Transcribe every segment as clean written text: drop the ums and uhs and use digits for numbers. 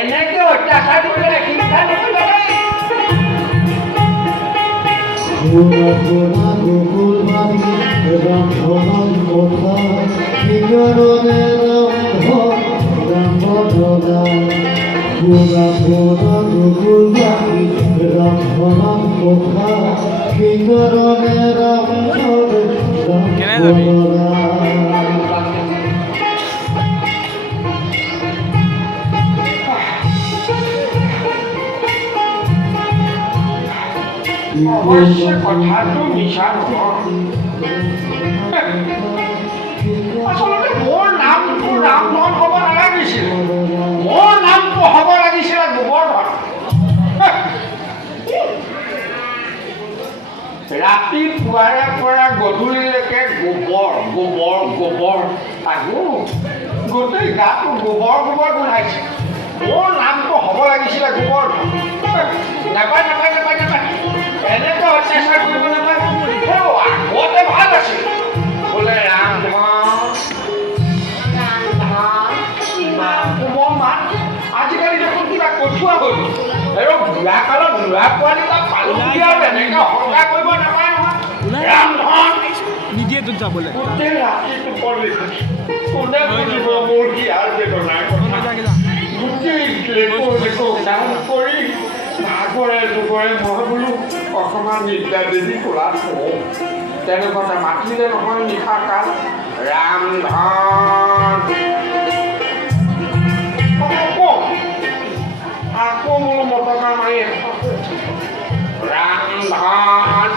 এনেকে অত্যাচাৰ কৰিলে শিক্ষা নকৰিলে অৱশ্যে কথাটো মিছা নহয় আচলতে মোৰ নামটো ৰামধন হ'ব নালাগিছিল মোৰ নামটো হ'ব লাগিছিলে গোবৰ্ধন ৰাতিপুৱাৰে পৰা গধূলিলৈকে গোবৰ গোবৰ গোবৰ আগো গোটেই গাটো গোবৰ গোবৰ গোন্ধাইছে মোৰ নামটো হ'ব লাগিছিলে গোবৰ্ধন নাপায় নাপায় নাপায় নাপায় এনেকৈ অত্যাচাৰ কৰিব নাপায় আগতে ভাল আছিল বোলে ৰামধন মাত আজিকালি দেখোন কিবা কঠুৱা হৈ গ'ল আৰু বুঢ়া কালত বুঢ়া পোৱালি তাক পালন দিয়া আৰু এনেকৈ সংজ্ঞা কৰিব নাপায় নহয় ৰামধন নিদিয়ে তোক যাবলৈ গোটেই ৰাতিটো পঢ়ি কোনে বুজিব মোৰ কি আৰু বেদনাৰ কথা গোটেই লেকো কাম কৰি ভাগৰে যুগৰে মই বোলো অকণমান নিদ্ৰা দেৱী কোলাত পঢ়োঁ তেনেকুৱাতে মাতিলে নহয় নিশা কাল ৰামধন আকৌ বোলো মটকা মাৰি ৰামধন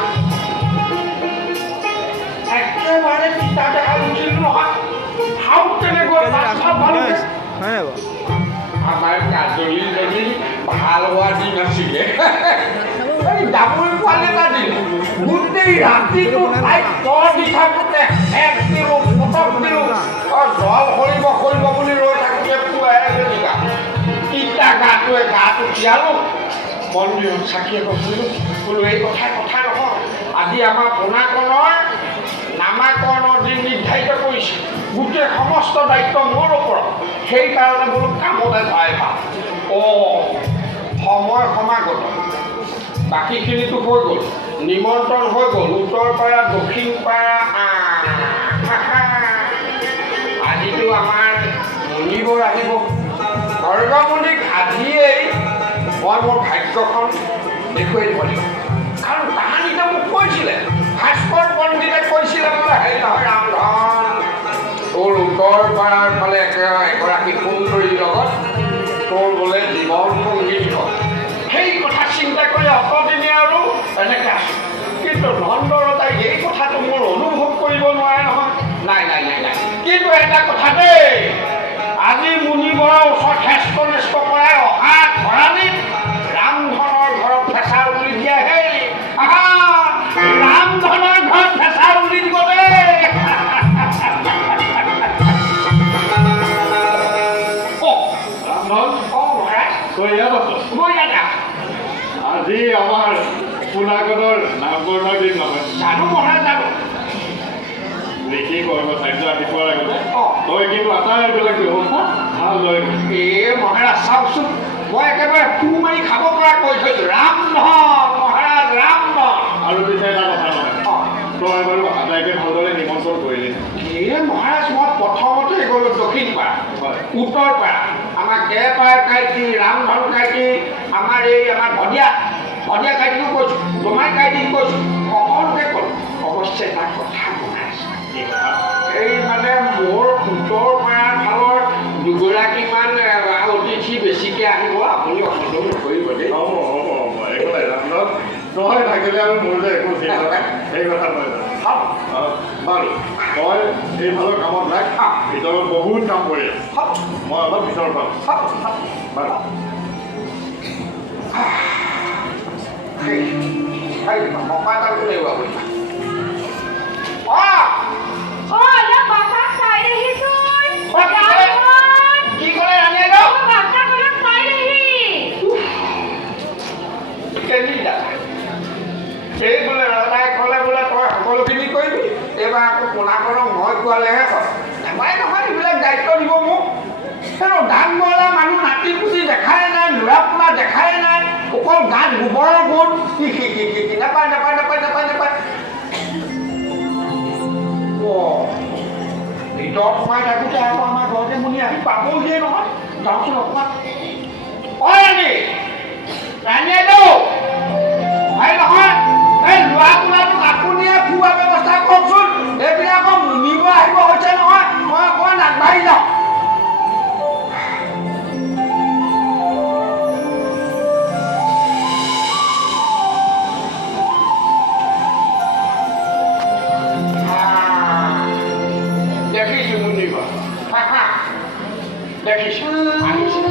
একেবাৰে তিতা দেখা উঠিল নহয় হাও তেনেকৈ আমাৰ কাজলীজনী ভাল হোৱা দিন আছিলে এই ডাবুল পোৱালি এটা দিন গোটেই ৰাতিটো তাইক জ্বৰ দি থাকোঁতে এক দিলোঁ পটক দিলোঁ জল সৰিব সৰিব বুলি ৰৈ থাকোঁতে পুৱাই গা তিতা গাটো তিয়ালোঁ মন্দিৰত চাকি এগছ দিলোঁ বোলো এই কথা নহয় আজি আমাৰ পোনাকণৰ নামাকৰণৰ দিন নিৰ্ধাৰিত কৰিছে গোটেই সমস্ত দায়িত্ব মোৰ ওপৰত সেইকাৰণে বোলো কামতে ভৰাই ভাল সময় সমাগত বাকীখিনিতো হৈ গ'ল নিমন্ত্ৰণ হৈ গ'ল উত্তৰ পাৰা দক্ষিণ পাৰা আজিতো আমাৰ মুনিবোৰ আহিব স্বৰ্গমুনিক আজিয়েই মই মোৰ ভাগ্যখন দেখুৱাই দিব লাগিব কাৰণ তাহানিতে মোক কৈছিলে ভাস্কৰ পণ্ডিতে কৈছিলে বোলে হেৰি নহয় ৰামধন তোৰ উত্তৰ পাৰাৰ ফালে এগৰাকী সুন্দৰীৰ লগত তোৰ বোলে জীৱন সংগীত হয় সেই কথা চিন্তা কৰি অতদিনে আৰু এনেকৈ আছোঁ কিন্তু নন্দৰতাই এই কথাটো মোৰ অনুভৱ কৰিব নোৱাৰে নহয় নাই নাই নাই নাই কিন্তু এটা কথা দেই আজি মুনিবৰৰ ওচৰত হেষ্ট নেষ্ট কৰাই অহা খৰালিত ৰামধনৰ ঘৰত ফেঁচা উলি দিয়া হেই ৰামধনৰ ঘৰত ফেঁচা উলি দিব দেই আজি আমাৰ পোনাকণৰ নামকৰণৰ দিন নহয় জানো মহাৰাজ জানো দেখি কৰিব চাৰিটা ৰাতিপুৱাৰ আগতে তই কিন্তু আটাইবিলাক ব্যৱস্থা ভাল লৈ মহাৰাজ চাওকচোন মই একেবাৰে ফু মাৰি খাব পৰা কৈ থৈছোঁ ৰামধন মহাৰাজ ৰামধন আৰু পিছে এটা কথা নহয় তই বাৰু আটাইকে ভালদৰে নিমন্ত্ৰণ কৰিলি মহাৰাজ মই প্ৰথমতে গ'লোঁ দক্ষিণ পাৰা উত্তৰ পাৰা আমাৰ কেপাৰ কাইটি ৰামধন কাইটি আমাৰ ভদিয়া কাইটিও কৈছোঁ দমাই কাইটিক কৈছোঁ সকলোকে ক'লোঁ অৱশ্যে এটা কথা মহাৰাজ এই মানে মোৰ উত্তৰ পাৰাৰ ফালৰ দুগৰাকীমান অতিথি বেছিকৈ আহিব আপুনি অসন্তোষ নকৰিব দেই হ'ব একো নাই ৰামধন তই থাকিলে আৰু মোৰ যে একো চিন্তা নাই সেই কথা মই বাৰু তই এইফালৰ কামত ৰাখ ভিতৰত বহুত কাম কৰি আছ মই অলপ ভিতৰৰ পাম বাৰু মকা এটা লাগিব আপুনি কি ক'লে ৰাণীয়ে এই বোলে ৰজাই ক'লে বোলে তই সকলোখিনি কৰিবি এইবাৰ আকৌ পোনাকণক মই কোৱালেহে কয় নাপায় নহয় এইবিলাক দায়িত্ব দিব মোক দান বলা মানুহ নাতি পুতি দেখাই গাত গোবৰৰ গোট নাপায় ভিতৰত সোমাই থাকোঁতে আকৌ আমাৰ ঘৰতে মুনি আহি পাবহিয়ে নহয় যাওঁচোন অকণমান ৰাণীয়েতো হয় নহয় এই লোৱা কোলাটোক আপুনিয়ে খোৱা ব্যৱস্থা কৰকচোন এইপিনে আকৌ মুনিব আহিব হৈছে নহয় মই অকণমান আগবাঢ়ি যাওঁ দেখিছোঁ মুনিব দেখিছোঁ আহিছে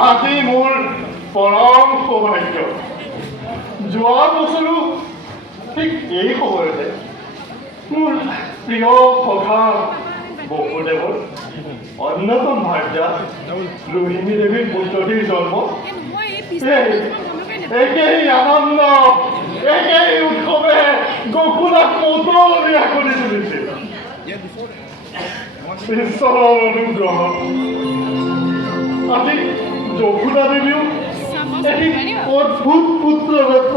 আজি মোৰ পৰম সৌভাগ্য যোৱা বছৰো ঠিক এই সময়তে মোৰ প্ৰিয় সখা বসুদেৱৰ অন্যতম ভাৰ্যা ৰোহিণী দেৱীৰ পুত্ৰটিৰ জন্ম একেই আনন্দ একেই উৎসৱে গোকুলাক মতলীয়া কৰি তুলিছিল ঈশ্বৰৰ অনুগ্ৰহ আজি যশোদা দেৱীও এটি অদ্ভুত পুত্ৰ ৰত্ন